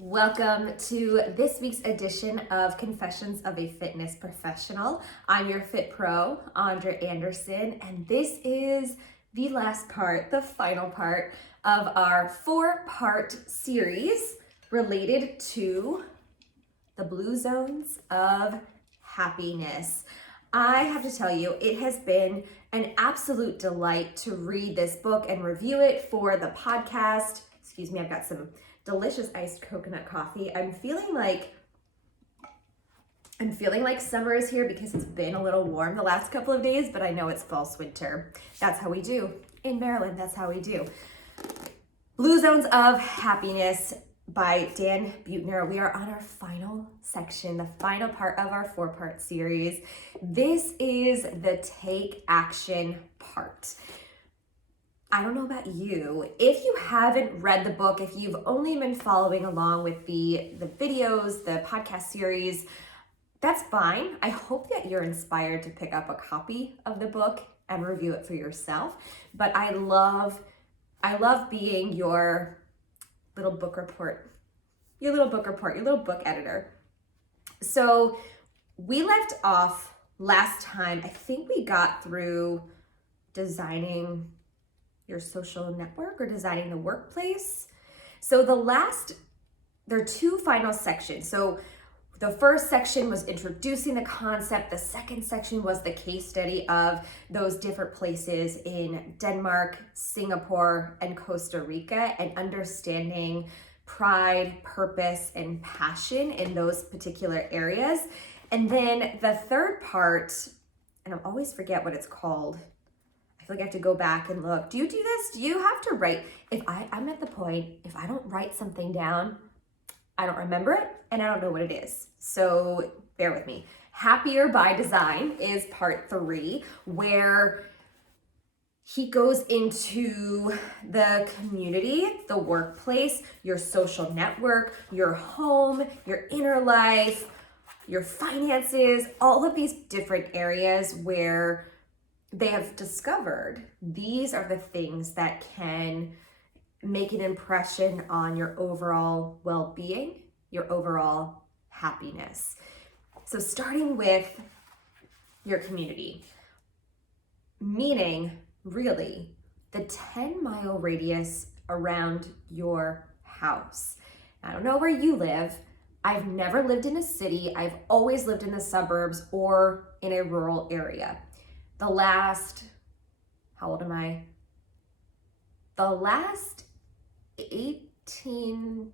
Welcome to this week's edition of Confessions of a Fitness Professional. I'm your Fit Pro, Andrea Anderson, and this is the last part, the final part of our 4-part series related to the blue zones of happiness. I have to tell you, it has been an absolute delight to read this book and review it for the podcast. Excuse me, I've got some delicious iced coconut coffee. I'm feeling like summer is here because it's been a little warm the last couple of days, but I know it's false winter. That's how we do in Maryland. That's how we do. Blue Zones of Happiness by Dan Buettner. We are on our final section, the final part of our 4-part series. This is the take action part. I don't know about you. If you haven't read the book, if you've only been following along with the videos, the podcast series, that's fine. I hope that you're inspired to pick up a copy of the book and review it for yourself. But I love being your little book report, your little book editor. So we left off last time, I think we got through designing your social network or designing the workplace. So there are 2 final sections. So the first section was introducing the concept. The second section was the case study of those different places in Denmark, Singapore, and Costa Rica, and understanding pride, purpose, and passion in those particular areas. And then the third part, and I always forget what it's called. I feel like I have to go back and look. Do you do this? Do you have to write? I'm at the point, if I don't write something down, I don't remember it and I don't know what it is. So bear with me. Happier by Design is part 3, where he goes into the community, the workplace, your social network, your home, your inner life, your finances, all of these different areas where they have discovered these are the things that can make an impression on your overall well-being, your overall happiness. So starting with your community, meaning really the 10-mile radius around your house. I don't know where you live. I've never lived in a city. I've always lived in the suburbs or in a rural area. The last 16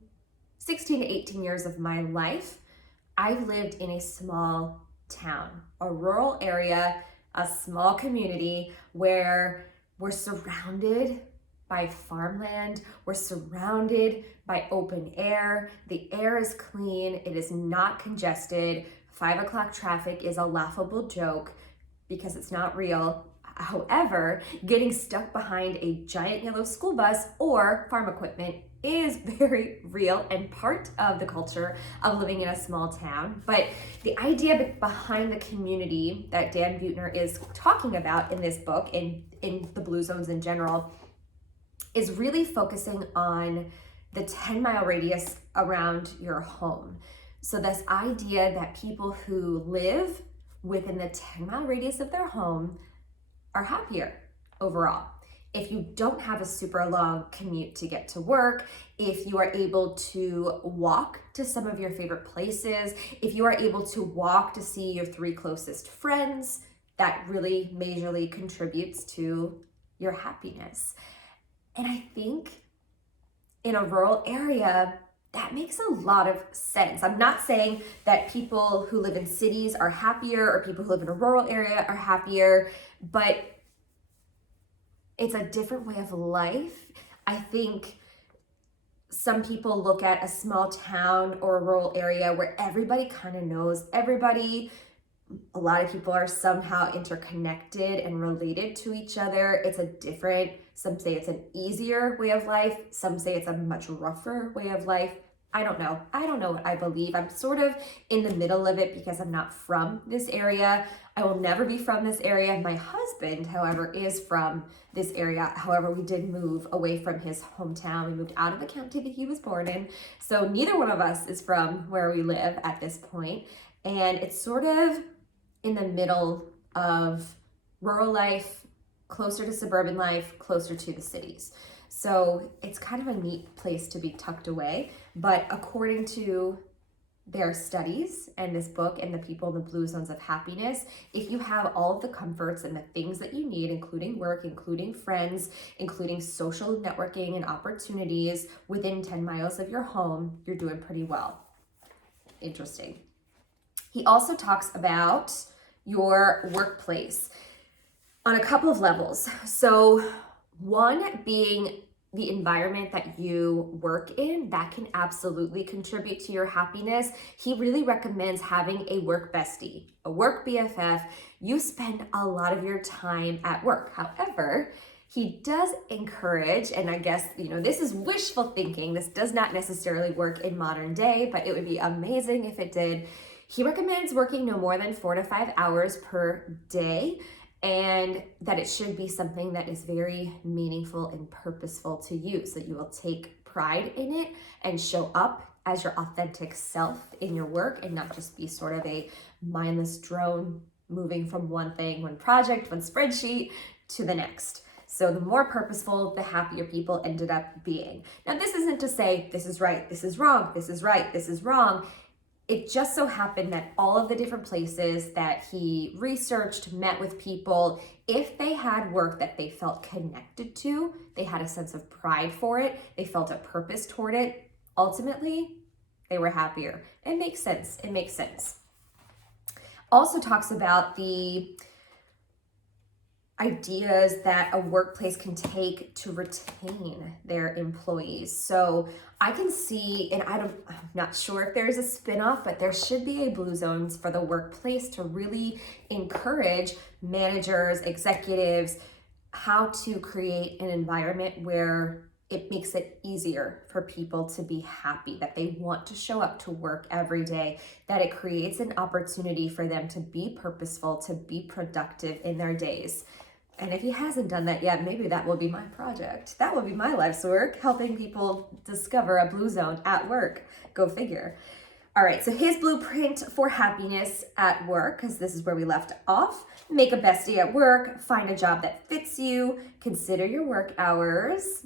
to 18 years of my life, I've lived in a small town, a rural area, a small community where we're surrounded by farmland, we're surrounded by open air, the air is clean, it is not congested, 5 o'clock traffic is a laughable joke because it's not real. However, getting stuck behind a giant yellow school bus or farm equipment is very real and part of the culture of living in a small town. But the idea behind the community that Dan Buettner is talking about in this book, in the Blue Zones in general, is really focusing on the 10-mile radius around your home. So this idea that people who live within the 10-mile radius of their home are happier overall. If you don't have a super long commute to get to work, if you are able to walk to some of your favorite places, if you are able to walk to see your 3 closest friends, that really majorly contributes to your happiness. And I think in a rural area, that makes a lot of sense. I'm not saying that people who live in cities are happier or people who live in a rural area are happier, but it's a different way of life. I think some people look at a small town or a rural area where everybody kind of knows everybody. A lot of people are somehow interconnected and related to each other. Some say it's an easier way of life. Some say it's a much rougher way of life. I don't know. I don't know what I believe. I'm sort of in the middle of it because I'm not from this area. I will never be from this area. My husband, however, is from this area. However, we did move away from his hometown. We moved out of the county that he was born in. So neither one of us is from where we live at this point. And it's sort of in the middle of rural life, closer to suburban life, closer to the cities. So it's kind of a neat place to be tucked away. But according to their studies and this book and the people in the blue zones of happiness, if you have all of the comforts and the things that you need, including work, including friends, including social networking and opportunities within 10 miles of your home, you're doing pretty well. Interesting. He also talks about your workplace on a couple of levels. So one being the environment that you work in, that can absolutely contribute to your happiness. He really recommends having a work bestie, a work BFF. You spend a lot of your time at work. However, he does encourage, and I guess, this is wishful thinking. This does not necessarily work in modern day, but it would be amazing if it did. He recommends working no more than 4 to 5 hours per day, and that it should be something that is very meaningful and purposeful to you, so that you will take pride in it and show up as your authentic self in your work and not just be sort of a mindless drone moving from one thing, one project, one spreadsheet to the next. So the more purposeful, the happier people ended up being. Now, this isn't to say this is right, this is wrong, this is right, this is wrong. It just so happened that all of the different places that he researched, met with people, if they had work that they felt connected to, they had a sense of pride for it, they felt a purpose toward it, ultimately, they were happier. It makes sense. It makes sense. Also talks about the ideas that a workplace can take to retain their employees. So I can see, and I'm not sure if there's a spinoff, but there should be a blue zones for the workplace to really encourage managers, executives, how to create an environment where it makes it easier for people to be happy, that they want to show up to work every day, that it creates an opportunity for them to be purposeful, to be productive in their days. And if he hasn't done that yet, maybe that will be my project. That will be my life's work, helping people discover a blue zone at work. Go figure. All right, so his blueprint for happiness at work, because this is where we left off: make a bestie at work, find a job that fits you, consider your work hours.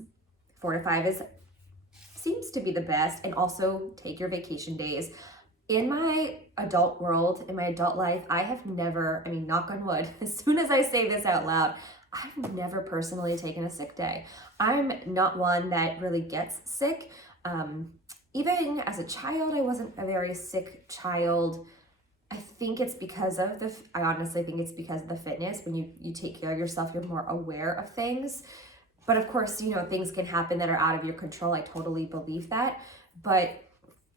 4 to 5 seems to be the best, and also take your vacation days. In my adult world, in my adult life, I have never, knock on wood, as soon as I say this out loud, I've never personally taken a sick day. I'm not one that really gets sick. Even as a child, I wasn't a very sick child. I honestly think it's because of the fitness. When you take care of yourself, you're more aware of things. But of course, things can happen that are out of your control. I totally believe that. But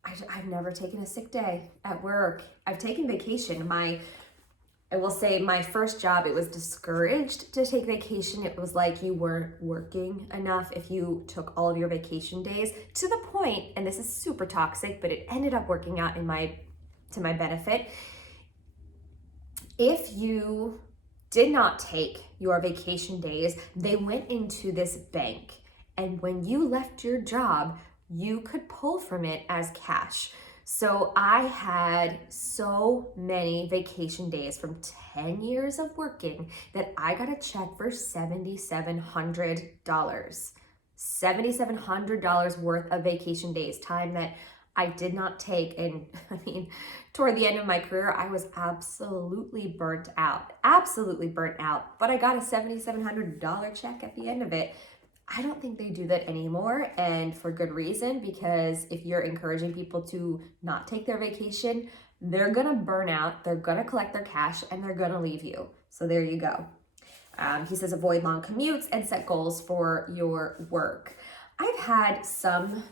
I've never taken a sick day at work. I've taken vacation. I will say my first job, it was discouraged to take vacation. It was like you weren't working enough if you took all of your vacation days, to the point, and this is super toxic, but it ended up working out to my benefit. If you did not take your vacation days, they went into this bank. And when you left your job, you could pull from it as cash. So I had so many vacation days from 10 years of working that I got a check for $7,700. $7,700 worth of vacation days, time that I did not take. And toward the end of my career, I was absolutely burnt out, but I got a $7,700 check at the end of it. I don't think they do that anymore, and for good reason, because if you're encouraging people to not take their vacation, they're gonna burn out, they're gonna collect their cash, and they're gonna leave you. So there you go. He says avoid long commutes and set goals for your work. I've had some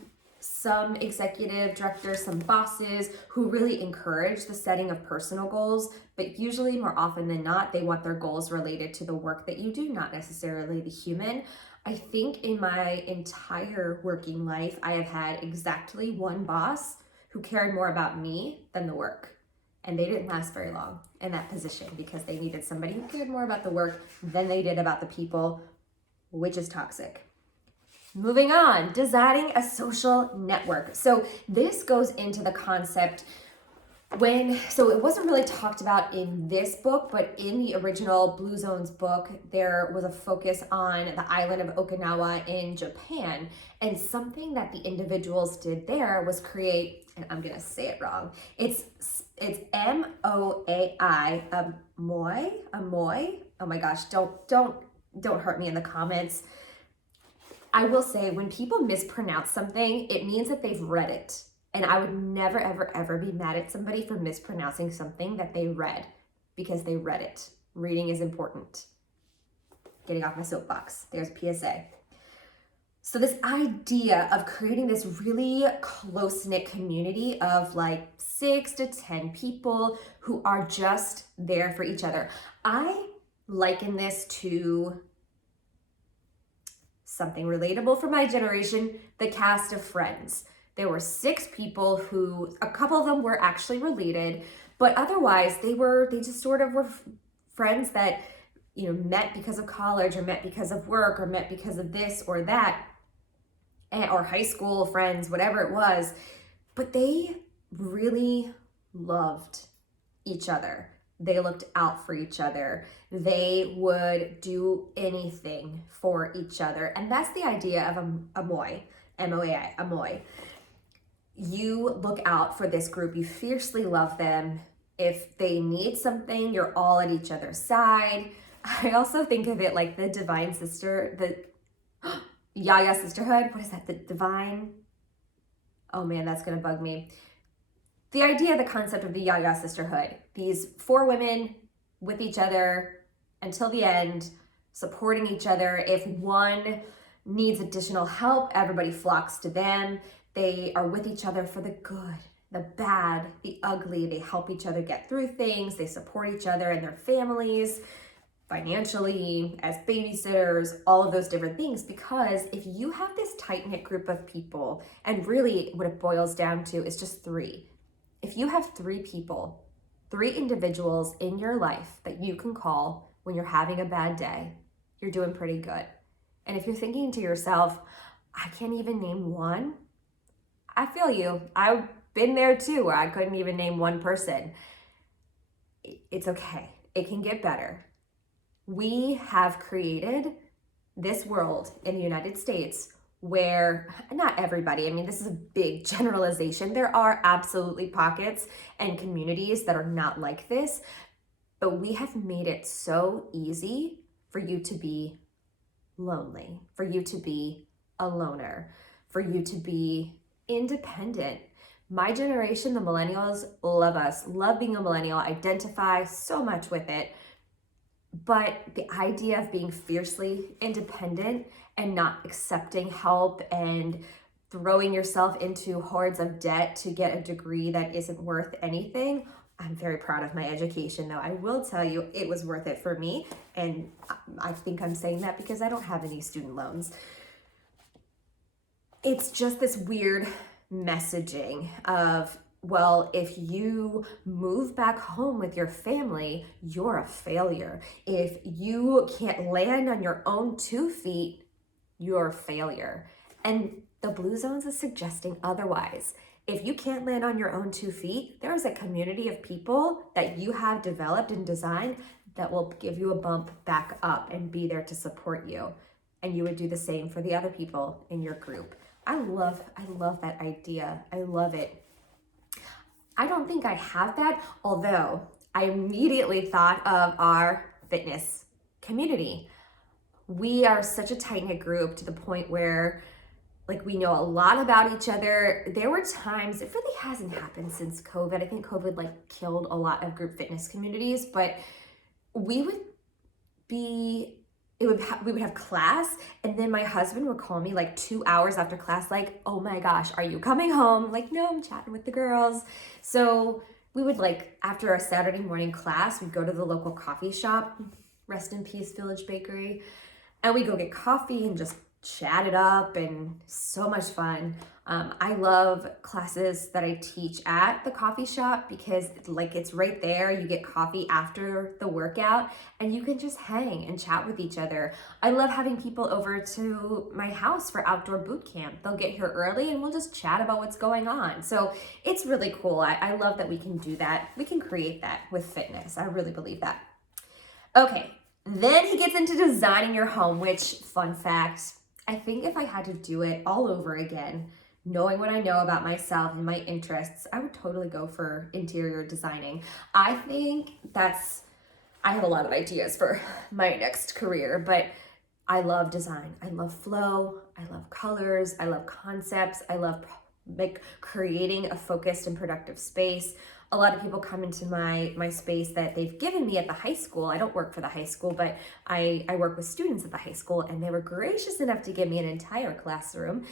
executive directors, some bosses who really encourage the setting of personal goals, but usually more often than not, they want their goals related to the work that you do, not necessarily the human. I think in my entire working life, I have had exactly one boss who cared more about me than the work. And they didn't last very long in that position because they needed somebody who cared more about the work than they did about the people, which is toxic. Moving on, designing a social network. So this goes into the concept so it wasn't really talked about in this book, but in the original Blue Zones book, there was a focus on the island of Okinawa in Japan. And something that the individuals did there was create, and I'm gonna say it wrong, it's M-O-A-I, Amoy. Oh my gosh, don't hurt me in the comments. I will say when people mispronounce something, it means that they've read it. And I would never, ever, ever be mad at somebody for mispronouncing something that they read because they read it. Reading is important. Getting off my soapbox. There's a PSA. So this idea of creating this really close-knit community of like 6 to 10 people who are just there for each other. I liken this to something relatable for my generation, the cast of Friends. There were 6 people who, a couple of them were actually related, but otherwise they just sort of were friends that, met because of college or met because of work or met because of this or that, or high school friends, whatever it was. But they really loved each other. They looked out for each other. They would do anything for each other. And that's the idea of Amoy, M-O-A-I, Amoy. You look out for this group. You fiercely love them. If they need something, you're all at each other's side. I also think of it like the divine sister, the Yaya sisterhood. What is that? The divine? Oh man, that's going to bug me. The idea, the concept of the Yaya sisterhood. These 4 women with each other until the end, supporting each other. If one needs additional help, everybody flocks to them. They are with each other for the good, the bad, the ugly. They help each other get through things. They support each other and their families financially, as babysitters, all of those different things. Because if you have this tight-knit group of people, and really what it boils down to is just 3. If you have 3 people, 3 individuals in your life that you can call when you're having a bad day, you're doing pretty good. And if you're thinking to yourself, I can't even name one, I feel you. I've been there too, where I couldn't even name one person. It's okay. It can get better. We have created this world in the United States where not everybody, this is a big generalization. There are absolutely pockets and communities that are not like this, but we have made it so easy for you to be lonely, for you to be a loner, for you to be independent. My generation, the millennials, love us, love being a millennial, identify so much with it. But the idea of being fiercely independent and not accepting help and throwing yourself into hordes of debt to get a degree that isn't worth anything. I'm very proud of my education, though. I will tell you it was worth it for me. And I think I'm saying that because I don't have any student loans. It's just this weird messaging of, well, if you move back home with your family, you're a failure. If you can't land on your own 2 feet, you're a failure. And the Blue Zones is suggesting otherwise. If you can't land on your own 2 feet, there's a community of people that you have developed and designed that will give you a bump back up and be there to support you. And you would do the same for the other people in your group. I love that idea. I love it. I don't think I have that, although I immediately thought of our fitness community. We are such a tight-knit group to the point where we know a lot about each other. There were times, it really hasn't happened since COVID. I think COVID killed a lot of group fitness communities, but we would have class, and then my husband would call me 2 hours after class, oh my gosh, are you coming home? No, I'm chatting with the girls. So we would after our Saturday morning class, we'd go to the local coffee shop, rest in peace, Village Bakery. and we go get coffee and just chat it up, and so much fun. I love classes that I teach at the coffee shop because like it's right there. You get coffee after the workout and you can just hang and chat with each other. I love having people over to my house for outdoor boot camp. They'll get here early and we'll just chat about what's going on. So it's really cool. I love that we can do that. We can create that with fitness. I really believe that. Okay, then he gets into designing your home, which, fun fact, I think if I had to do it all over again, knowing what I know about myself and my interests, I would totally go for interior designing. I think I have a lot of ideas for my next career, but I love design. I love flow. I love colors. I love concepts. I love creating a focused and productive space. A lot of people come into my space that they've given me at the high school. I don't work for the high school, but I work with students at the high school, and they were gracious enough to give me an entire classroom.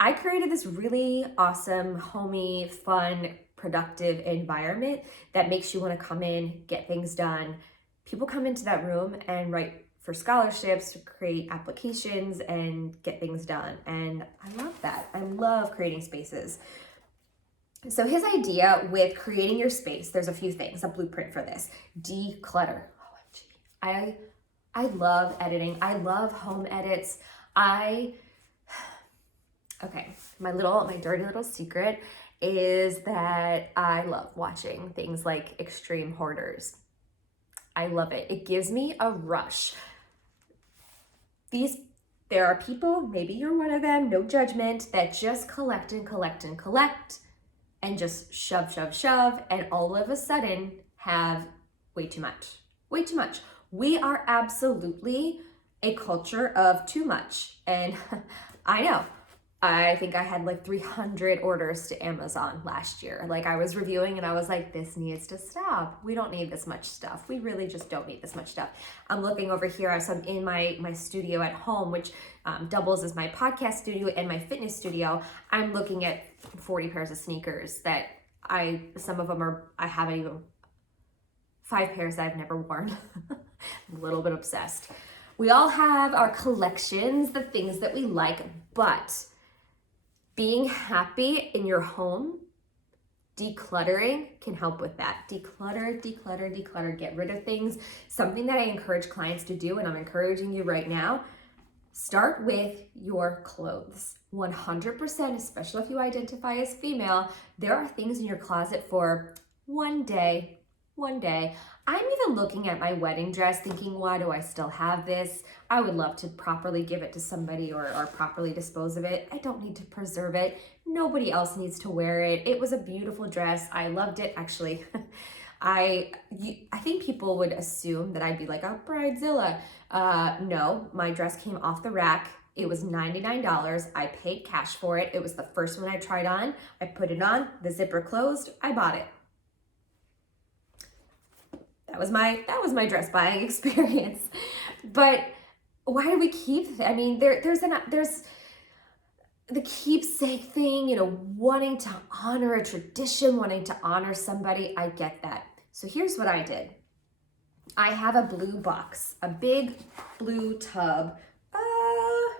I created this really awesome, homey, fun, productive environment that makes you want to come in, get things done. People come into that room and write for scholarships, create applications, and get things done. And I love that. I love creating spaces. So his idea with creating your space, there's a few things, a blueprint for this. Declutter. OMG. I love editing. I love home edits. Okay, my dirty little secret is that I love watching things like Extreme Hoarders. I love it. It gives me a rush. There are people, maybe you're one of them, no judgment, that just collect and collect and collect and just shove, and all of a sudden have way too much. Way too much. We are absolutely a culture of too much. And I know. I think I had like 300 orders to Amazon last year. Like I was reviewing and I was like, this needs to stop. We don't need this much stuff. We really just don't need this much stuff. I'm looking over here. I'm in my studio at home, which doubles as my podcast studio and my fitness studio. I'm looking at 40 pairs of sneakers that some of them I haven't even, 5 pairs that I've never worn. I'm a little bit obsessed. We all have our collections, the things that we like, but being happy in your home, decluttering can help with that. Declutter, get rid of things. Something that I encourage clients to do, and I'm encouraging you right now, start with your clothes. 100%, especially if you identify as female, there are things in your closet for one day. I'm even looking at my wedding dress thinking, why do I still have this? I would love to properly give it to somebody or properly dispose of it. I don't need to preserve it. Nobody else needs to wear it. It was a beautiful dress. I loved it. Actually, I think people would assume that I'd be like a bridezilla. No, my dress came off the rack. It was $99. I paid cash for it. It was the first one I tried on. I put it on, the zipper closed, I bought it. That was my dress buying experience. But why do we keep? I mean, there's the keepsake thing, wanting to honor a tradition, wanting to honor somebody. I get that. So here's what I did. I have a blue box, a big blue tub.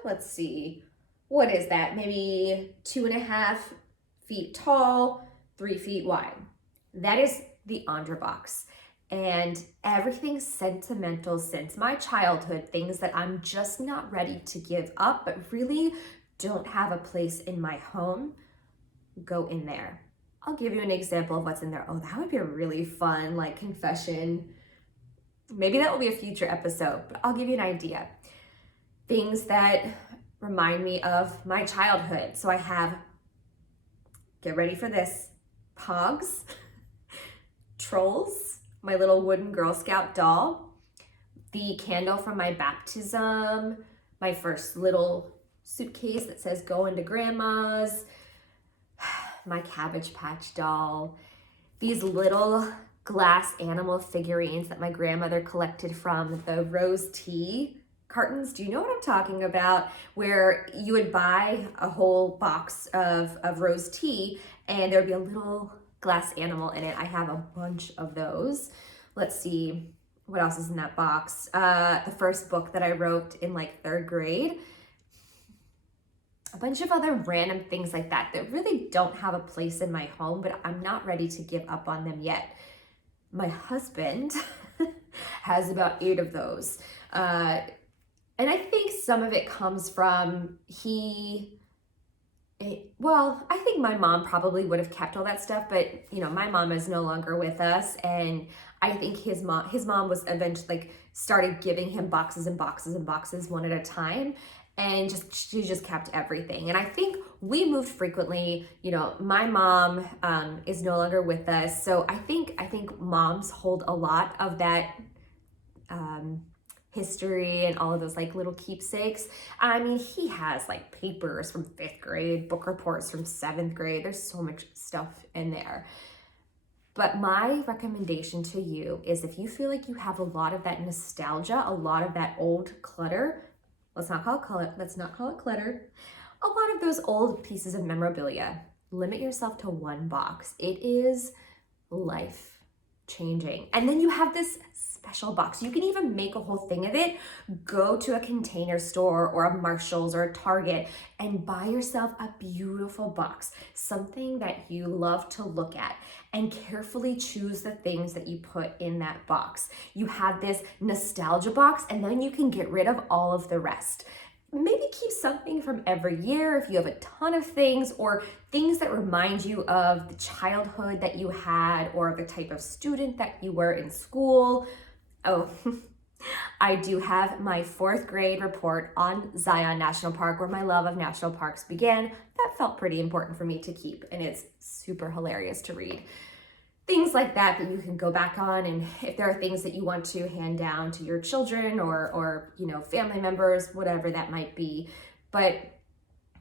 Let's see, what is that? Maybe 2.5 feet tall, 3 feet wide. That is the Andra box. And everything sentimental since my childhood, things that I'm just not ready to give up, but really don't have a place in my home, go in there. I'll give you an example of what's in there. Oh, that would be a really fun, confession. Maybe that will be a future episode, but I'll give you an idea. Things that remind me of my childhood. So I have, get ready for this, Pogs, Trolls, my little wooden Girl Scout doll, the candle from my baptism, my first little suitcase that says go into grandma's, my Cabbage Patch doll, these little glass animal figurines that my grandmother collected from the rose tea cartons. Do you know what I'm talking about? Where you would buy a whole box of rose tea and there'd be a little glass animal in it. I have a bunch of those. Let's see, what else is in that box? The first book that I wrote in like 3rd grade. A bunch of other random things like that that really don't have a place in my home, but I'm not ready to give up on them yet. My husband has about 8 of those. And I think some of it comes from I think my mom probably would have kept all that stuff, but my mom is no longer with us, and I think his mom was eventually started giving him boxes and boxes and boxes one at a time, and she just kept everything. And I think we moved frequently. My mom is no longer with us, so I think moms hold a lot of that history and all of those little keepsakes. I mean, he has papers from 5th grade, book reports from 7th grade. There's so much stuff in there. But my recommendation to you is, if you feel like you have a lot of that nostalgia, a lot of that old clutter, let's not call it clutter, a lot of those old pieces of memorabilia, limit yourself to 1 box. It is life changing. And then you have this special box. You can even make a whole thing of it. Go to a Container Store or a Marshall's or a Target and buy yourself a beautiful box, something that you love to look at, and carefully choose the things that you put in that box. You have this nostalgia box, and then you can get rid of all of the rest. Maybe keep something from every year if you have a ton of things, or things that remind you of the childhood that you had or the type of student that you were in school. Oh, I do have my 4th grade report on Zion National Park, where my love of national parks began. That felt pretty important for me to keep, and it's super hilarious to read. Things like that you can go back on, and if there are things that you want to hand down to your children or family members, whatever that might be. But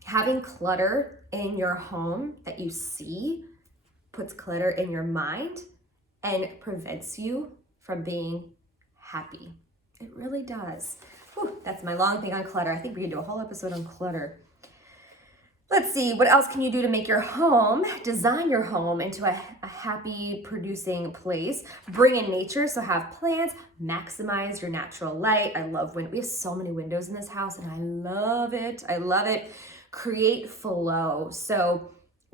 having clutter in your home that you see puts clutter in your mind and prevents you from being happy. It really does. Whew, that's my long thing on clutter. I think we could do a whole episode on clutter. Let's see, what else can you do to make your home, design your home into a happy producing place? Bring in nature, so have plants, maximize your natural light. I love when we have so many windows in this house, and I love it. I love it. Create flow. So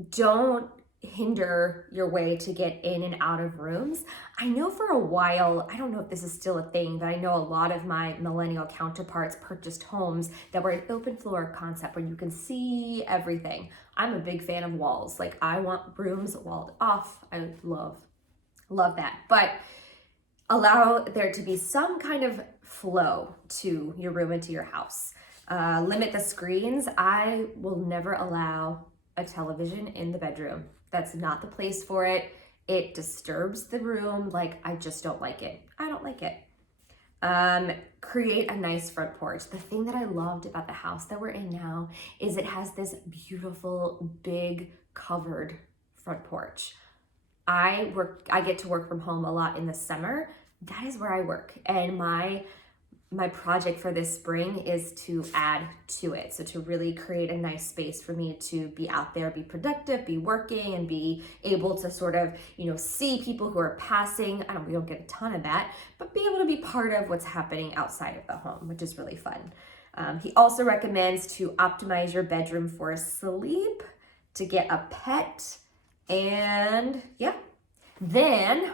don't hinder your way to get in and out of rooms. I know for a while, I don't know if this is still a thing, but I know a lot of my millennial counterparts purchased homes that were an open floor concept where you can see everything. I'm a big fan of walls. I want rooms walled off. I love that. But allow there to be some kind of flow to your room and to your house. Limit the screens. I will never allow a television in the bedroom. That's not the place for it. It disturbs the room. I just don't like it. I don't like it. Create a nice front porch. The thing that I loved about the house that we're in now is it has this beautiful, big, covered front porch. I get to work from home a lot in the summer. That is where I work. And my project for this spring is to add to it. So to really create a nice space for me to be out there, be productive, be working, and be able to sort of, see people who are passing. We don't get a ton of that, but be able to be part of what's happening outside of the home, which is really fun. He also recommends to optimize your bedroom for sleep, to get a pet, and then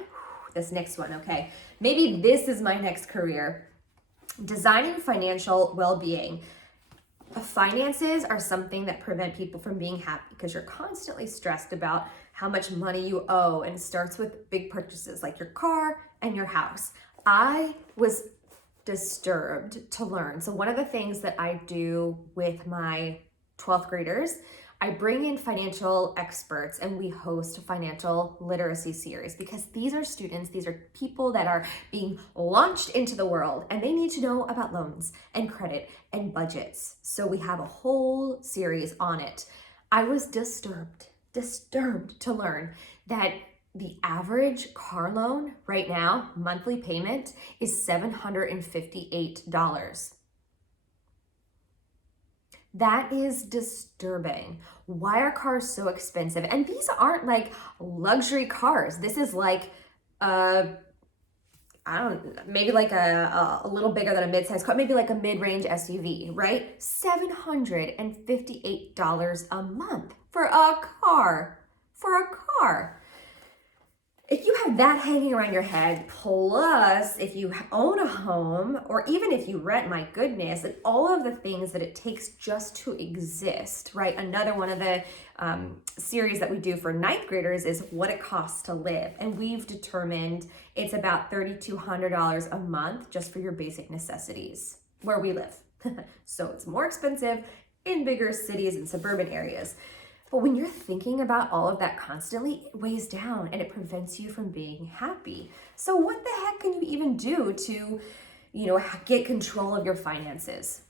this next one, okay. Maybe this is my next career. Designing financial well-being. Finances are something that prevent people from being happy because you're constantly stressed about how much money you owe, and it starts with big purchases like your car and your house. I was disturbed to learn. So one of the things that I do with my 12th graders, I bring in financial experts and we host a financial literacy series, because these are students, these are people that are being launched into the world, and they need to know about loans and credit and budgets. So we have a whole series on it. I was disturbed to learn that the average car loan right now, monthly payment, is $758. That is disturbing. Why are cars so expensive? And these aren't luxury cars. This is maybe like a little bigger than a mid-size car, maybe like a mid-range SUV, right? $758 a month for a car. If you have that hanging around your head, plus if you own a home, or even if you rent, my goodness, and all of the things that it takes just to exist, right? Another one of the series that we do for ninth graders is what it costs to live. And we've determined it's about $3,200 a month just for your basic necessities where we live. So it's more expensive in bigger cities and suburban areas. But when you're thinking about all of that constantly, it weighs down and it prevents you from being happy. So what the heck can you even do to, get control of your finances?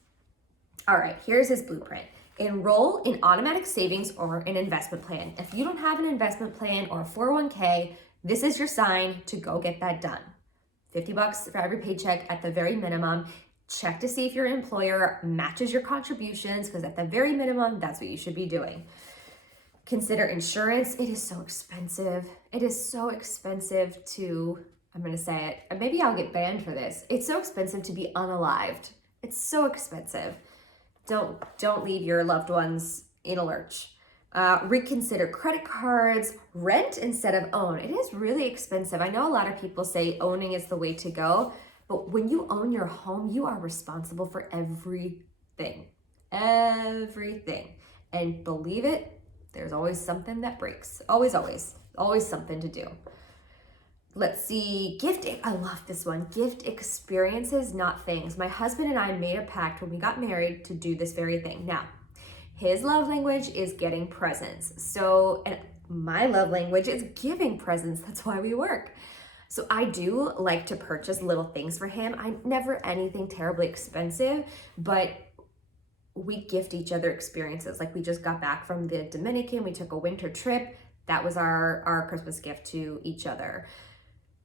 All right, here's his blueprint. Enroll in automatic savings or an investment plan. If you don't have an investment plan or a 401k, this is your sign to go get that done. $50 for every paycheck at the very minimum. Check to see if your employer matches your contributions, because at the very minimum, that's what you should be doing. Consider insurance. It is so expensive. It is so expensive to, I'm going to say it, maybe I'll get banned for this. It's so expensive to be unalived. It's so expensive. Don't leave your loved ones in a lurch. Reconsider credit cards, rent instead of own. It is really expensive. I know a lot of people say owning is the way to go, but when you own your home, you are responsible for everything. And believe it, there's always something that breaks. Always something to do. Let's see, gifting. I love this one. Gift experiences, not things. My husband and I made a pact when we got married to do this very thing. Now, his love language is getting presents. And my love language is giving presents. That's why we work. So I do like to purchase little things for him. Never anything terribly expensive, but we gift each other experiences. Like we just got back from the Dominican. We took a winter trip. That was our Christmas gift to each other.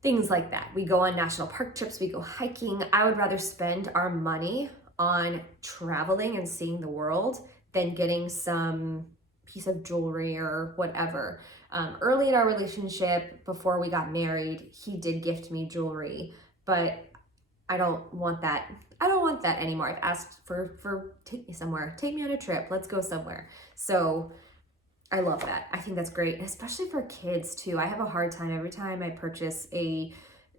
Things like that. We go on national park trips. We go hiking. I would rather spend our money on traveling and seeing the world than getting some piece of jewelry or whatever. Early in our relationship, before we got married, he did gift me jewelry, but I don't want that. I don't want that anymore. I've asked for take me somewhere, take me on a trip, let's go somewhere. So I love that. I think that's great, and especially for kids too. I have a hard time every time I purchase a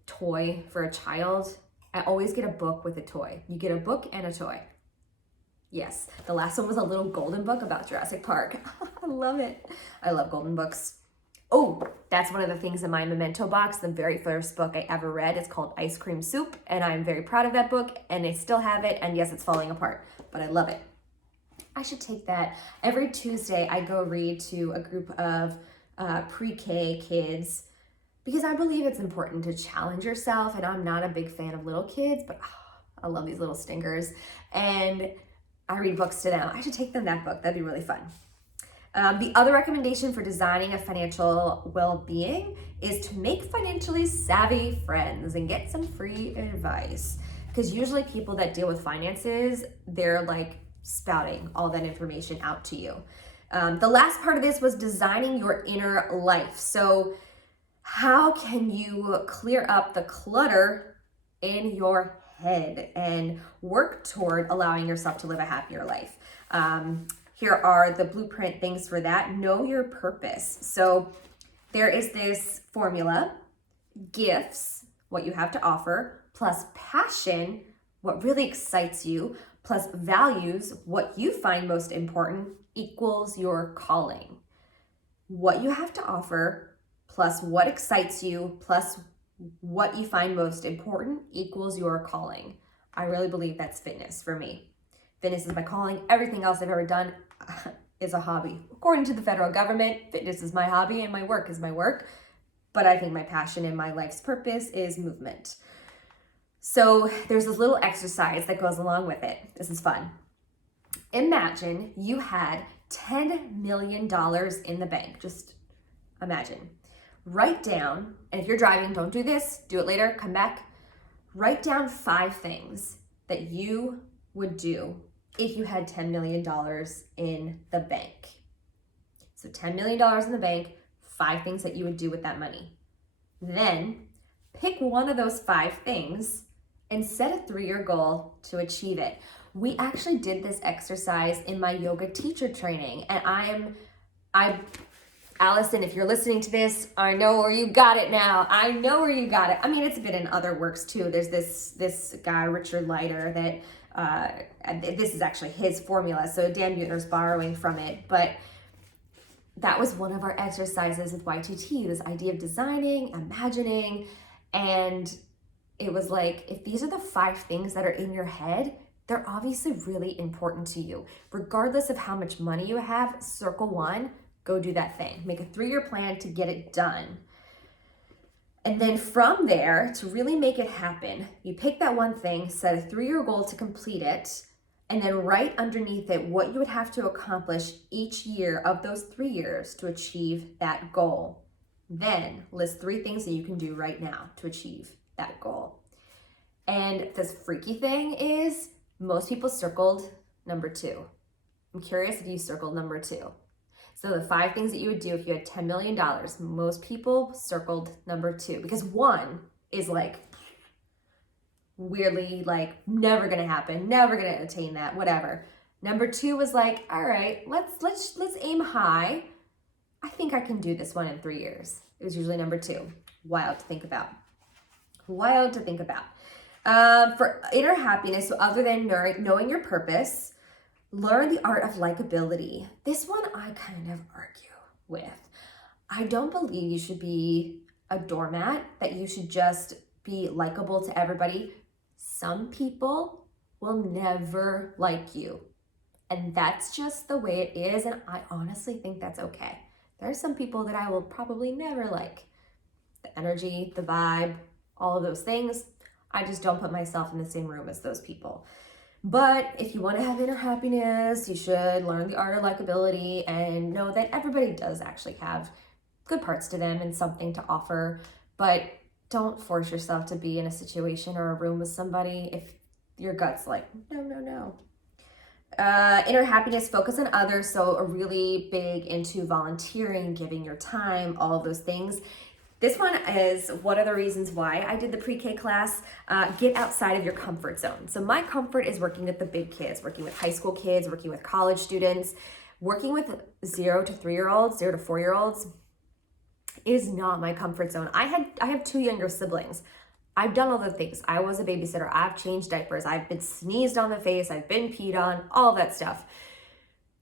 toy for a child. I always get a book with a toy. You get a book and a toy. Yes, the last one was a little golden book about Jurassic Park. I love it. I love golden books. Oh, that's one of the things in my memento box. The very first book I ever read is called Ice Cream Soup, and I'm very proud of that book, and I still have it, and yes, it's falling apart, but I love it. I should take that. Every Tuesday, I go read to a group of pre-K kids because I believe it's important to challenge yourself, and I'm not a big fan of little kids, but I love these little stinkers, and I read books to them. I should take them that book. That'd be really fun. The other recommendation for designing a financial well-being is to make financially savvy friends and get some free advice. Because usually people that deal with finances, they're like spouting all that information out to you. The last part of this was designing your inner life. So how can you clear up the clutter in your head and work toward allowing yourself to live a happier life? Here are the blueprint things for that. Know your purpose. So there is this formula: gifts, what you have to offer, plus passion, what really excites you, plus values, what you find most important, equals your calling. What you have to offer, plus what excites you, plus what you find most important, equals your calling. I really believe that's fitness for me. Fitness is my calling. Everything else I've ever done is a hobby. According to the federal government, fitness is my hobby and my work is my work. But I think my passion and my life's purpose is movement. So there's this little exercise that goes along with it. This is fun. Imagine you had $10 million in the bank. Just imagine. Write down, and if you're driving, don't do this. Do it later. Come back. Write down 5 things that you would do if you had $10 million in the bank. So $10 million in the bank, 5 things that you would do with that money. Then Pick one of those 5 things and set a 3-year goal to achieve it. We actually did this exercise in my yoga teacher training, and Allison, if you're listening to this, I know where you got it now. I know where you got it. I mean, it's been in other works too. There's this guy, Richard Leiter, that this is actually his formula. So Dan Buettner's borrowing from it. But that was one of our exercises with YTT, this idea of designing, imagining. And it was like, if these are the 5 things that are in your head, they're obviously really important to you. Regardless of how much money you have, circle one. Go do that thing. Make a 3-year plan to get it done. And then from there, to really make it happen, you pick that one thing, set a 3-year goal to complete it, and then write underneath it what you would have to accomplish each year of those 3 years to achieve that goal. Then list 3 things that you can do right now to achieve that goal. And this freaky thing is, most people circled number 2. I'm curious if you circled number 2. So the 5 things that you would do if you had $10 million, most people circled number 2, because 1 is like weirdly like never gonna happen, never gonna attain that, whatever. Number 2 was like, all right, let's aim high. I think I can do this one in 3 years. It was usually number 2. Wild to think about. Wild to think about. For inner happiness, so other than knowing your purpose, learn the art of likability. This one I kind of argue with. I don't believe you should be a doormat, that you should just be likable to everybody. Some people will never like you, and that's just the way it is, and I honestly think that's okay. There are some people that I will probably never like. The energy, the vibe, all of those things, I just don't put myself in the same room as those people. But if you want to have inner happiness, you should learn the art of likability and know that everybody does actually have good parts to them and something to offer. But don't force yourself to be in a situation or a room with somebody if your gut's like, no. Inner happiness, focus on others. So really big into volunteering, giving your time, all of those things. This one is one of the reasons why I did the pre-K class. Get outside of your comfort zone. So my comfort is working with the big kids, working with high school kids, working with college students, working with 0 to 3-year-olds, 0 to 4-year-olds is not my comfort zone. I have 2 younger siblings. I've done all the things. I was a babysitter. I've changed diapers. I've been sneezed on the face. I've been peed on, all that stuff.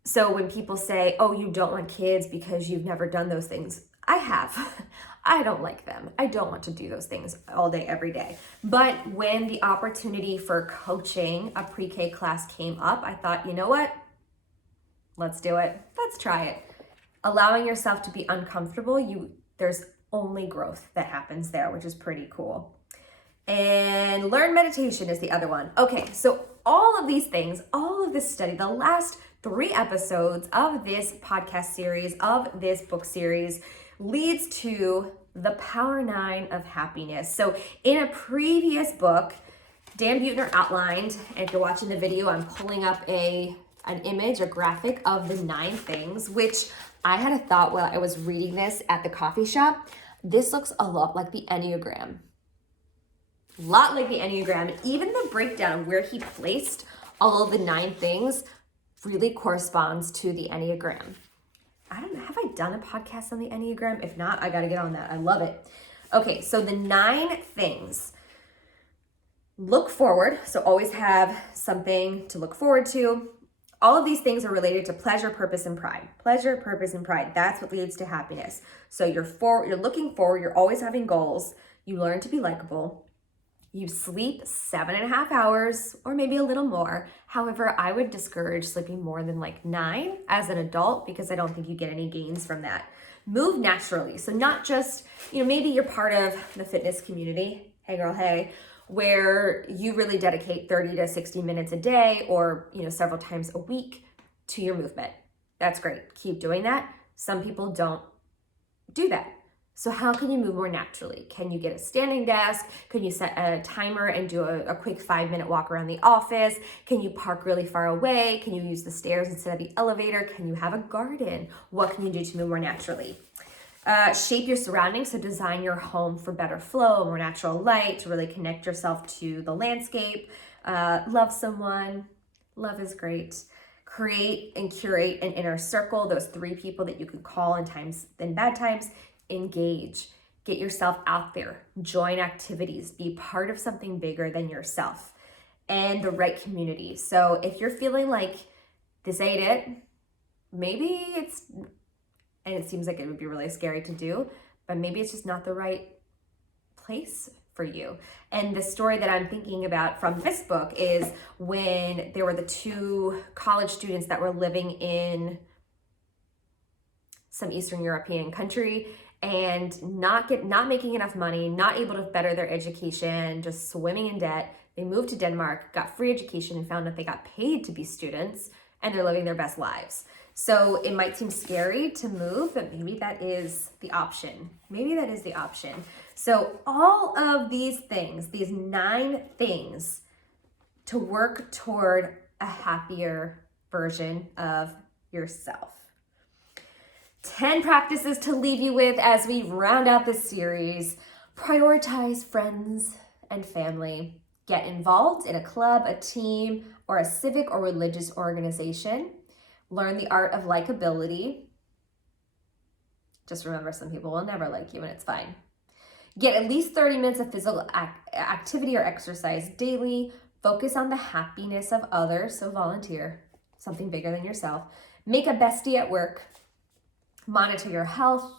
So when people say, oh, you don't want kids because you've never done those things, I have. I don't like them. I don't want to do those things all day, every day. But when the opportunity for coaching a pre-K class came up, I thought, you know what? Let's do it. Let's try it. Allowing yourself to be uncomfortable, there's only growth that happens there, which is pretty cool. And learn meditation is the other one. Okay, so all of these things, all of this study, the last 3 episodes of this podcast series, of this book series, leads to the Power 9 of happiness. So in a previous book, Dan Buettner outlined, and if you're watching the video, I'm pulling up an image, a graphic of the 9 things, which I had a thought while I was reading this at the coffee shop. This looks a lot like the Enneagram. A lot like the Enneagram. And even the breakdown of where he placed all of the 9 things really corresponds to the Enneagram. I don't know, have I done a podcast on the Enneagram? If not, I got to get on that. I love it. Okay, so the 9 things. Look forward. So always have something to look forward to. All of these things are related to pleasure, purpose, and pride. Pleasure, purpose, and pride. That's what leads to happiness. So you're looking forward. You're always having goals. You learn to be likable. You sleep 7.5 hours or maybe a little more. However, I would discourage sleeping more than like 9 as an adult because I don't think you get any gains from that. Move naturally. So not just, maybe you're part of the fitness community, hey girl, hey, where you really dedicate 30 to 60 minutes a day or, several times a week to your movement. That's great. Keep doing that. Some people don't do that. So how can you move more naturally? Can you get a standing desk? Can you set a timer and do a quick 5-minute walk around the office? Can you park really far away? Can you use the stairs instead of the elevator? Can you have a garden? What can you do to move more naturally? Shape your surroundings, so design your home for better flow, more natural light, to really connect yourself to the landscape. Love someone. Love is great. Create and curate an inner circle, those 3 people that you could call in bad times. Engage. Get yourself out there. Join activities. Be part of something bigger than yourself. And the right community. So if you're feeling like this ain't it, maybe it's, and it seems like it would be really scary to do, but maybe it's just not the right place for you. And the story that I'm thinking about from this book is when there were the 2 college students that were living in some Eastern European country and not making enough money, not able to better their education, just swimming in debt. They moved to Denmark, got free education, and found that they got paid to be students, and they're living their best lives. So it might seem scary to move, but maybe that is the option. Maybe that is the option. So all of these things, these 9 things to work toward a happier version of yourself. 10 practices to leave you with as we round out this series. Prioritize friends and family. Get involved in a club, a team, or a civic or religious organization. Learn the art of likability. Just remember, some people will never like you, and it's fine. Get at least 30 minutes of physical activity or exercise daily. Focus on the happiness of others, so volunteer, something bigger than yourself. Make a bestie at work. Monitor your health.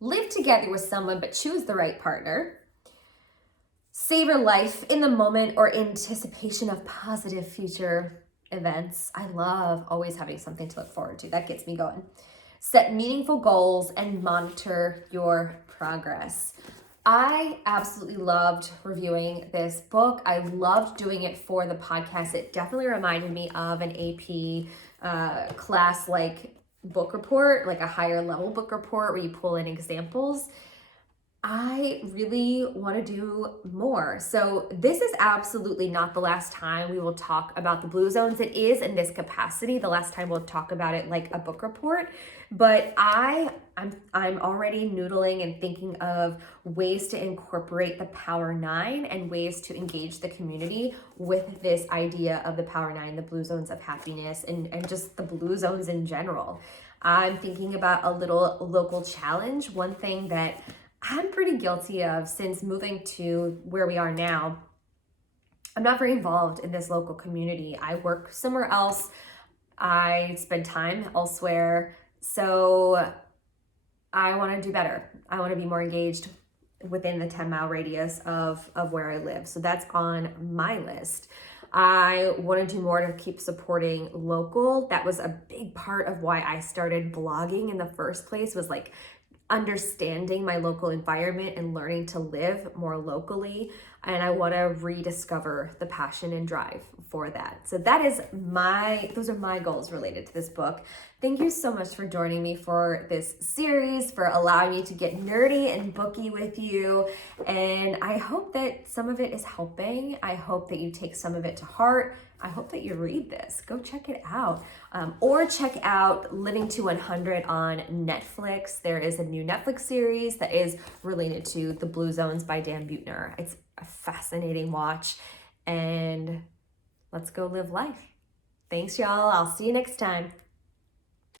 Live together with someone, but choose the right partner. Savor life in the moment or anticipation of positive future events. I love always having something to look forward to. That gets me going. Set meaningful goals and monitor your progress. I absolutely loved reviewing this book. I loved doing it for the podcast. It definitely reminded me of an AP class like book report, like a higher level book report where you pull in examples. I really want to do more. So this is absolutely not the last time we will talk about the blue zones. It is in this capacity the last time we'll talk about it like a book report, but I'm already noodling and thinking of ways to incorporate the Power 9 and ways to engage the community with this idea of the Power 9, the blue zones of happiness, and just the blue zones in general. I'm thinking about a little local challenge. One thing that I'm pretty guilty of since moving to where we are now, I'm not very involved in this local community. I work somewhere else. I spend time elsewhere. So I want to do better. I want to be more engaged within the 10-mile radius of where I live. So that's on my list. I want to do more to keep supporting local. That was a big part of why I started blogging in the first place, was like understanding my local environment and learning to live more locally. And I want to rediscover the passion and drive for that. So those are my goals related to this book. Thank you so much for joining me for this series, for allowing me to get nerdy and booky with you. And I hope that some of it is helping. I hope that you take some of it to heart. I hope that you read this. Go check it out. Or check out Living to 100 on Netflix. There is a new Netflix series that is related to the Blue Zones by Dan Buettner. It's a fascinating watch. And let's go live life. Thanks, y'all. I'll see you next time.